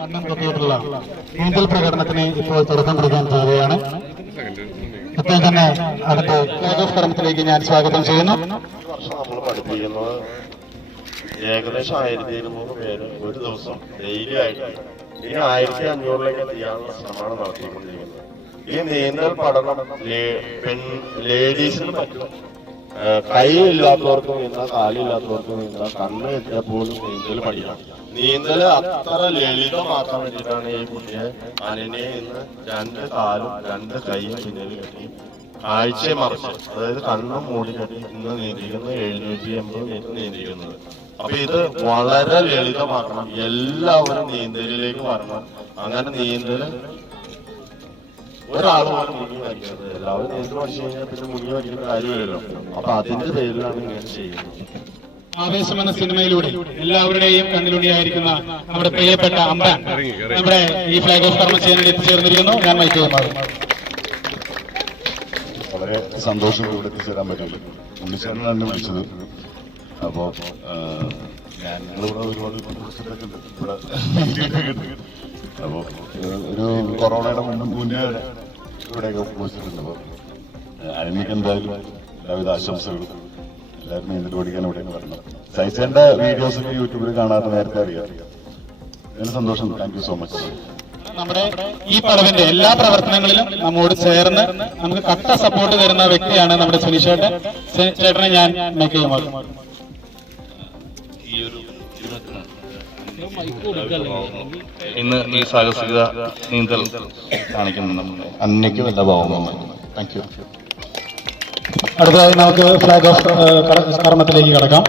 കണ്ണൻ തൊട്ടിയിട്ടുള്ള നീന്തൽ പ്രകടനത്തിന് ഇപ്പോൾ തുടക്കം കുറിക്കാൻ പോവുകയാണ്. ഇപ്പോൾ തന്നെ അടുത്ത ഫ്ലാഗ് ഓഫ് കർമ്മത്തിലേക്ക് ഞാൻ സ്വാഗതം ചെയ്യുന്നു. നമ്മൾ പഠിപ്പിക്കുന്നത് ഏകദേശം 1200 പേര് ഒരു ദിവസം ഡെയിലി ആയിട്ട് ഇനി 1500 ചെയ്യാനുള്ള ശ്രമമാണ് നടത്തിക്കൊണ്ടിരിക്കുന്നത്. ഈ നീന്തൽ പഠനം ലേഡീസിന് പറ്റും. കൈയില്ലാത്തവർക്കും നീന്താം, കാലില്ലാത്തവർക്കും നീന്താം, കണ്ണ് എത്തിയപ്പോഴും നീന്തൽ പഠിക്കണം. നീന്തൽ അത്ര ലളിതമാക്കാൻ വേണ്ടിയിട്ടാണ് ഈ കുട്ടിയെ അനനെ ഇന്ന് 2 കാലും 2 കൈയും പിന്നിൽ കെട്ടി കാഴ്ചയെ മറിച്ച്, അതായത് കണ്ണും മൂടി കെട്ടി ഇന്ന് നീന്തിക്കുന്നത് 780 മീറ്റർ നീന്തിക്കുന്നത്. അപ്പൊ ഇത് വളരെ ലളിതമാക്കണം. എല്ലാവരും നീന്തലിലേക്ക് വരണം. അങ്ങനെ നീന്തല് ഒരാൾ പോലും മുങ്ങി മരിക്കുന്നത്, എല്ലാവരും നീന്തൽ പഠിച്ചു കഴിഞ്ഞാൽ പിന്നെ മുങ്ങി മരിക്കുന്ന കാര്യമില്ലല്ലോ. അപ്പൊ അതിന്റെ പേരിലാണ് ഇങ്ങനെ ചെയ്യുന്നത്. ആവേശം എന്ന സിനിമയിലൂടെ എല്ലാവരുടെയും കണ്ണിലുണ്ടിയായിരിക്കുന്ന നമ്മുടെ പ്രിയപ്പെട്ട അമ്പാൻ നമ്മുടെ ഈ ഫ്ലാഗ് ഓഫ് കർമ്മ ചെയ്യാൻ എത്തിച്ചേർന്നിരിക്കുന്നു. ഞാൻ മൈക്ക് മാറും. വളരെ സന്തോഷം ഇവിടെ എത്തിച്ചേരാൻ പറ്റില്ല. ഉണ്ണിച്ചേട്ടനാണ് വിളിച്ചത്. അപ്പോ ഞങ്ങളിവിടെ ഒരുപാട് ഇവിടെ അപ്പോ ഒരു കൊറോണയുടെ മുന്നേ ഇവിടെയൊക്കെ പോയിട്ടുണ്ട്. അപ്പൊ അതിനൊക്കെ എന്തായാലും എല്ലാവിധ ആശംസകളും. എല്ലാവരും നീന്തൽ പഠിക്കാൻ ഇവിടെയൊക്കെ വരണം. സൈസേന്റെ വീഡിയോസ് ഒക്കെ യൂട്യൂബിൽ കാണാറ് നേരത്തെ അറിയാം. അതിന് സന്തോഷം. Thank you so much. നമ്മുടെ ഈ പടവിന്റെ എല്ലാ പ്രവർത്തനങ്ങളിലും നമ്മോട് ചേർന്ന് നമുക്ക് കട്ട സപ്പോർട്ട് തരുന്ന വ്യക്തിയാണ് നമ്മുടെ സുനിഷേട്ടൻ. ചേട്ടനെ ഞാൻ മേക്ക് ചെയ്യുമാറും. ഇന്ന് ഈ സാഹസികത നീന്തൽ കാണിക്കുന്നു അന്നയ്ക്ക് വല്ല ഭാവമാണ്. Thank you. അടുത്തതായി നമുക്ക് ഫ്ലാഗ് ഓഫ് കർമ്മത്തിലേക്ക് കടക്കാം.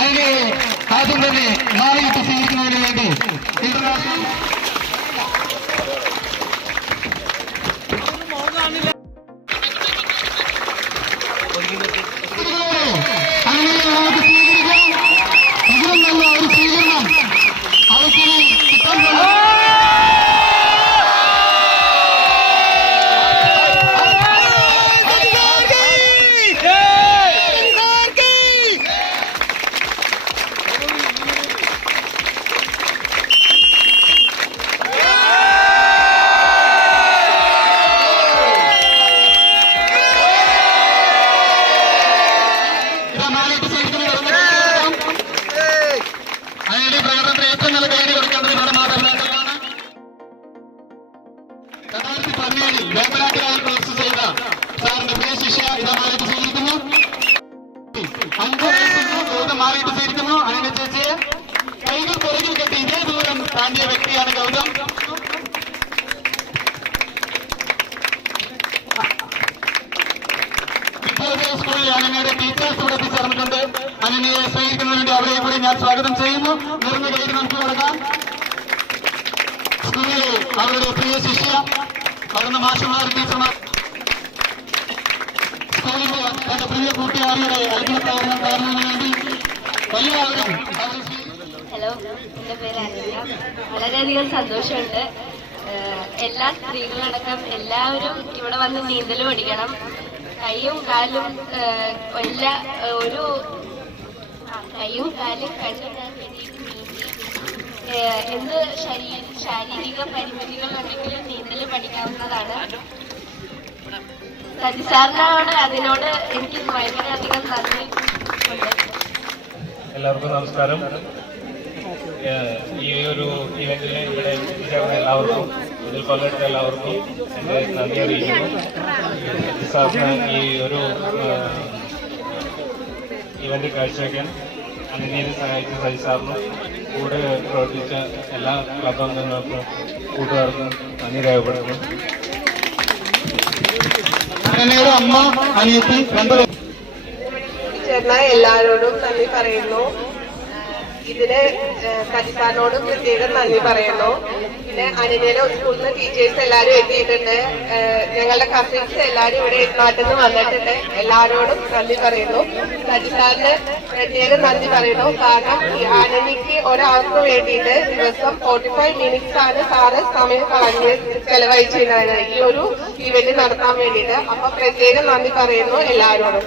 അതിന് ആദ്യം തന്നെ നാളെയിട്ട് സ്വീകരിക്കുന്നതിന് വേണ്ടി ഇന്റർനാഷണൽ വേമ്പനാട്ടിലായി കോഴ്സ് ചെയ്ത സാറിന്റെ ഇതാ മാറിയിട്ട് സ്വീകരിക്കുന്നു. 5 വയസ്സുണ്ട് മാറിയിട്ട് സ്വീകരിക്കുന്നു. അനന്യ ചേച്ചിയെ കൈകൾ പുറകിൽ കെട്ടി ഇതേ ദൂരം താണ്ടിയ വ്യക്തിയാണ് ഗൗതം. വിദ്യാഭ്യാസ സ്കൂളിൽ അനന്യയുടെ ടീച്ചേഴ്സ് ഇവിടെ എത്തിച്ചേർന്നിട്ടുണ്ട്. അനന്യയെ സ്വീകരിക്കുന്നതിന് വേണ്ടി അവരെ കൂടി ഞാൻ സ്വാഗതം ചെയ്യുന്നു. നിറഞ്ഞ കൈകൾ നമുക്ക് കൊടുക്കാം. സ്കൂളിലെ അവരുടെ പ്രിയ ശിഷ്യ, അവിടുന്ന് മാഷന്മാർ, ടീച്ചർമാർ, സ്കൂളിന്റെ തന്റെ പ്രിയ കൂട്ടുകാരിയുടെ അത്ഭുത പ്രവർത്തനം കാണുന്നതിന് വേണ്ടി എല്ലാവരും ഹലോ, എൻ്റെ പേര് അനന്യ. വളരെയധികം സന്തോഷമുണ്ട്. എല്ലാ സ്ത്രീകളടക്കം എല്ലാവരും ഇവിടെ വന്ന് നീന്തൽ പഠിക്കണം. കൈയും കാലും കൈയും കാലും കണ്ണും എന്ത് ശാരീരിക പരിമിതികളുണ്ടെങ്കിലും നീന്തൽ പഠിക്കാവുന്നതാണ്. സജിസാറിനോട് അതിനോട് എനിക്ക് വളരെയധികം നന്ദി ഉണ്ട്. എല്ലാവർക്കും നമസ്കാരം. ഈ ഒരു ഇവന്റിൽ ഇവിടെ എത്തിച്ചേർന്ന എല്ലാവർക്കും, ഇതിൽ പങ്കെടുത്ത എല്ലാവർക്കും എൻ്റെ നന്ദി അറിയിക്കുന്നു. സാറിന് ഈ ഒരു ഇവന്റ് കാഴ്ചവെക്കാൻ അനന്യനെ സഹായിച്ച സജി സാറിനും കൂടെ പ്രവർത്തിച്ച എല്ലാ ക്ലബ് അംഗങ്ങൾക്കും കൂട്ടുകാർക്കും നന്ദി രേഖപ്പെടുത്തുന്നു. അനന്യയുടെ അമ്മ, അനിയത്തി ചേർന്ന എല്ലാവരോടും നന്ദി പറയുന്നു. ഇതിന് സജിസാറിനോടും പ്രത്യേകം നന്ദി പറയുന്നു. പിന്നെ അനന്യയുടെ സ്കൂളിൽ നിന്ന് ടീച്ചേഴ്സ് എല്ലാവരും എത്തിയിട്ടുണ്ട്. ഞങ്ങളുടെ കസിൻസ് എല്ലാവരും ഇവിടെ നാട്ടിൽ നിന്ന് വന്നിട്ടുണ്ട്. എല്ലാവരോടും നന്ദി പറയുന്നു. സജിസാറിന് പ്രത്യേകം നന്ദി പറയുന്നു. കാരണം ഈ അനന്യക്ക് ഒരാൾക്ക് വേണ്ടിയിട്ട് ദിവസം 45 മിനിറ്റ്സ് ആണ് സാറ് സമയം കളഞ്ഞ് ചെലവഴിച്ചിരുന്നത് ഈ ഒരു ഇവന്റ് നടത്താൻ വേണ്ടിയിട്ട്. അപ്പൊ പ്രത്യേകം നന്ദി പറയുന്നു എല്ലാവരോടും.